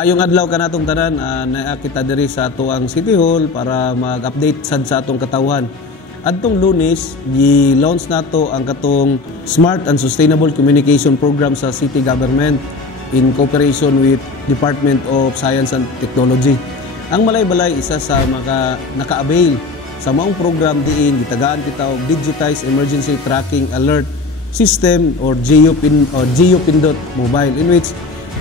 Maayong adlaw kanatong tanan, naa kita diri sa ato ang City Hall para mag-update sad sa atong katawhan. Adtong Lunes, gi-launch nato ang katong Smart and Sustainable Communication Program sa City Government in cooperation with Department of Science and Technology. Ang Malaybalay isa sa naka-avail sa maong program diin gitagaan kita og Digitized Emergency Tracking Alert System or GeoPindot Mobile, in which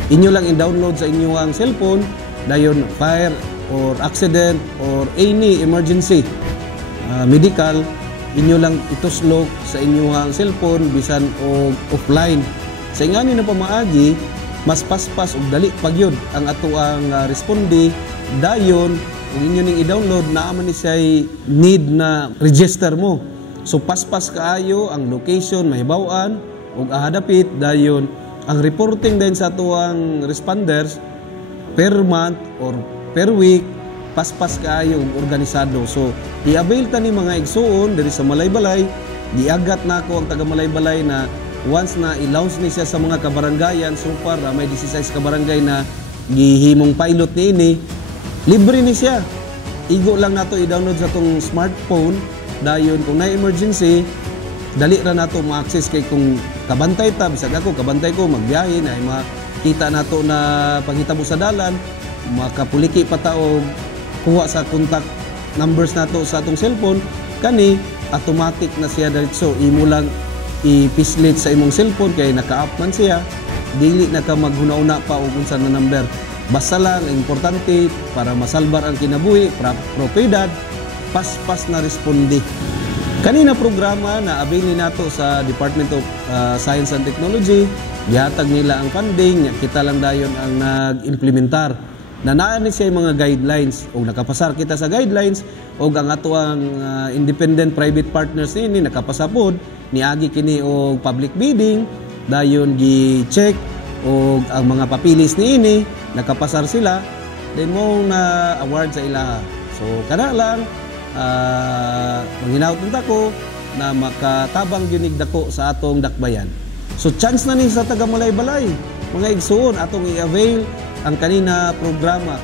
inyo lang i-download sa inyong cellphone dayon fire or accident or any emergency medical, inyo lang ituslok sa inyong cellphone bisan o offline. Sa ingani na pamaagi, mas paspas og dali pagyud ang ato ang responde dayon kung inyo ning i-download naa man ni say need na register mo. So paspas kaayo ang location mahibaw-an ug ahadapit dayon ang reporting din sa tuwang responders per month or per week, paspas kaayo organisado. So, i-avail ta ni mga igsuon diri sa Malaybalay, giagat na ako ang taga Malaybalay na once na i-launch ni siya sa mga kabarangayan, so far may 16 kabarangay na gihimong pilot ni ini, libre ni siya. Igo lang nato i-download sa tong smartphone, dayon kung na emergency, dali ra nato ma-access kay kung kabantay ta, bisag ako kabantay ko magbiyahe na makita nato na panghitabo sa dalan, makapuliki pa ta og kuha sa contact numbers nato sa atong cellphone, kani automatic na siya diretso imo lang i-pislit sa imong cellphone kay naka-app man siya, dili na ka maghuna-una pa og unsa na number. Basta lang importante para masalbar ang kinabuhi, propiedad, paspas na responde. Kanina programa na avail ni nato sa Department of Science and Technology, gihatag nila ang funding, kita lang dayon ang nag-implementar. Nanaan ni siya yung mga guidelines o nakapasar kita sa guidelines o ang ato ang independent private partners ni nakapasapod, niagi kini o public bidding, dayon gi-check o ang mga papilis ni ini, nakapasar sila, then mo na award sa ilaha. So kana lang, manghinaut ko na makatabang ginig dako sa atong dakbayan. So chance na ni sa taga Malaybalay, mga igsuon atong i-avail ang kanina programa.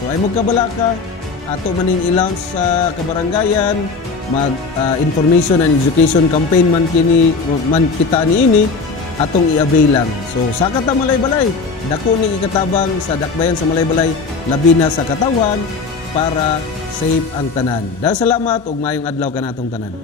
So ay magkabalaka, ato maning i-launch sa kabarangayan, mag information and education campaign man kita ni ini, atong i-avail lang. So sa kata Malaybalay, dako ning ikatabang sa dakbayan sa Malaybalay, labi na sa katawan para safe ang tanan. Dahil salamat ug maayong adlaw kanatong tanan.